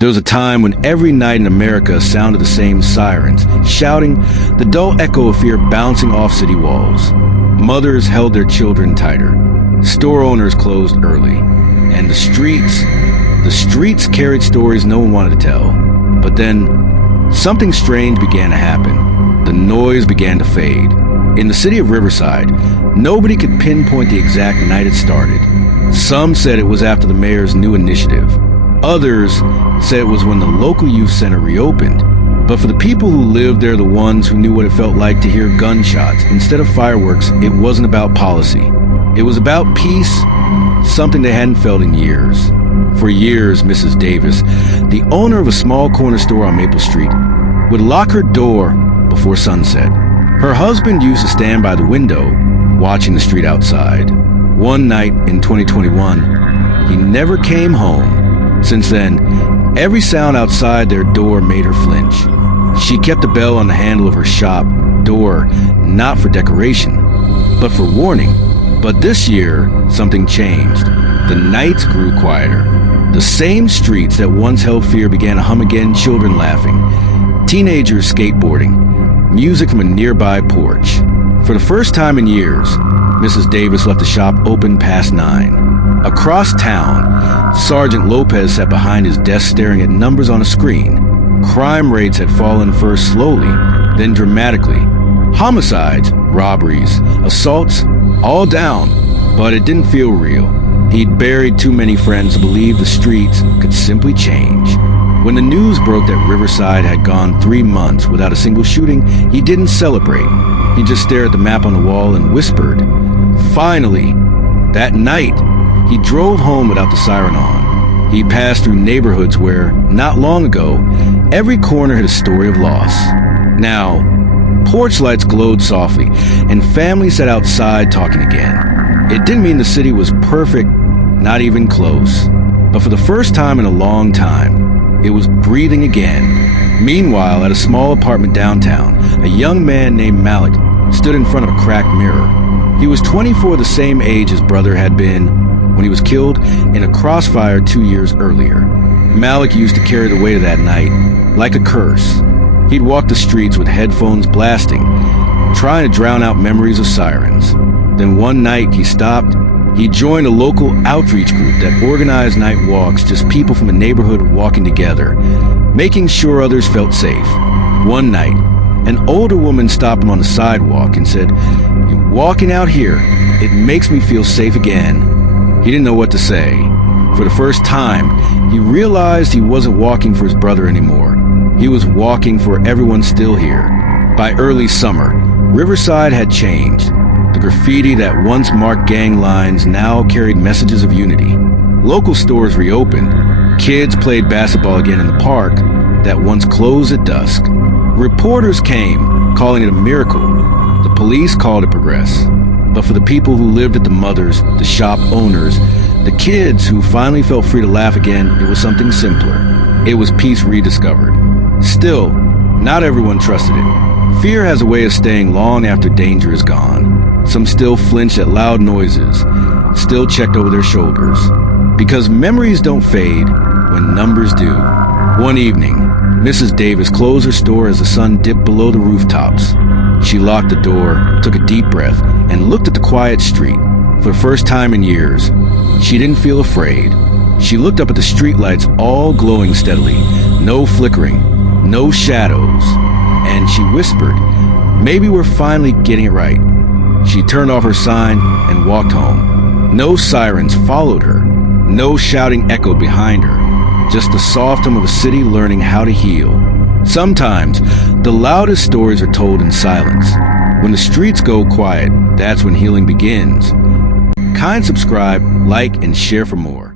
There was a time when every night in America sounded the same sirens, shouting, the dull echo of fear bouncing off city walls. Mothers held their children tighter. Store owners closed early. And the streets carried stories no one wanted to tell. But then, something strange began to happen. The noise began to fade. In the city of Riverside, nobody could pinpoint the exact night it started. Some said it was after the mayor's new initiative. Others said it was when the local youth center reopened. But for the people who lived there, the ones who knew what it felt like to hear gunshots instead of fireworks, it wasn't about policy. It was about peace, something they hadn't felt in years. For years, Mrs. Davis, the owner of a small corner store on Maple Street, would lock her door before sunset. Her husband used to stand by the window, watching the street outside. One night in 2021, he never came home. Since then, every sound outside their door made her flinch. She kept a bell on the handle of her shop door, not for decoration, but for warning. But this year, something changed. The nights grew quieter. The same streets that once held fear began to hum again, children laughing, teenagers skateboarding, music from a nearby porch. For the first time in years, Mrs. Davis left the shop open past 9. Across town, Sergeant Lopez sat behind his desk staring at numbers on a screen. Crime rates had fallen first slowly, then dramatically. Homicides, robberies, assaults, all down, but it didn't feel real. He'd buried too many friends to believe the streets could simply change. When the news broke that Riverside had gone 3 months without a single shooting, he didn't celebrate. He just stared at the map on the wall and whispered. Finally, that night, he drove home without the siren on. He passed through neighborhoods where, not long ago, every corner had a story of loss. Now, porch lights glowed softly, and families sat outside talking again. It didn't mean the city was perfect, not even close. But for the first time in a long time, it was breathing again. Meanwhile, at a small apartment downtown, a young man named Malik stood in front of a cracked mirror. He was 24, the same age his brother had been when he was killed in a crossfire 2 years earlier. Malik used to carry the weight of that night like a curse. He'd walk the streets with headphones blasting, trying to drown out memories of sirens. Then one night he stopped. He joined a local outreach group that organized night walks, just people from the neighborhood walking together, making sure others felt safe. One night, an older woman stopped him on the sidewalk and said, "You're walking out here, it makes me feel safe again." He didn't know what to say. For the first time, he realized he wasn't walking for his brother anymore. He was walking for everyone still here. By early summer, Riverside had changed. The graffiti that once marked gang lines now carried messages of unity. Local stores reopened. Kids played basketball again in the park that once closed at dusk. Reporters came, calling it a miracle. The police called it progress. But for the people who lived at the mothers, the shop owners, the kids who finally felt free to laugh again, it was something simpler. It was peace rediscovered. Still, not everyone trusted it. Fear has a way of staying long after danger is gone. Some still flinched at loud noises, still checked over their shoulders. Because memories don't fade when numbers do. One evening, Mrs. Davis closed her store as the sun dipped below the rooftops. She locked the door, took a deep breath, and looked at the quiet street. For the first time in years, she didn't feel afraid. She looked up at the streetlights all glowing steadily, no flickering, no shadows. And she whispered, "Maybe we're finally getting it right." She turned off her sign and walked home. No sirens followed her. No shouting echoed behind her. Just the soft hum of a city learning how to heal. Sometimes, the loudest stories are told in silence. When the streets go quiet, that's when healing begins. Subscribe, like, and share for more.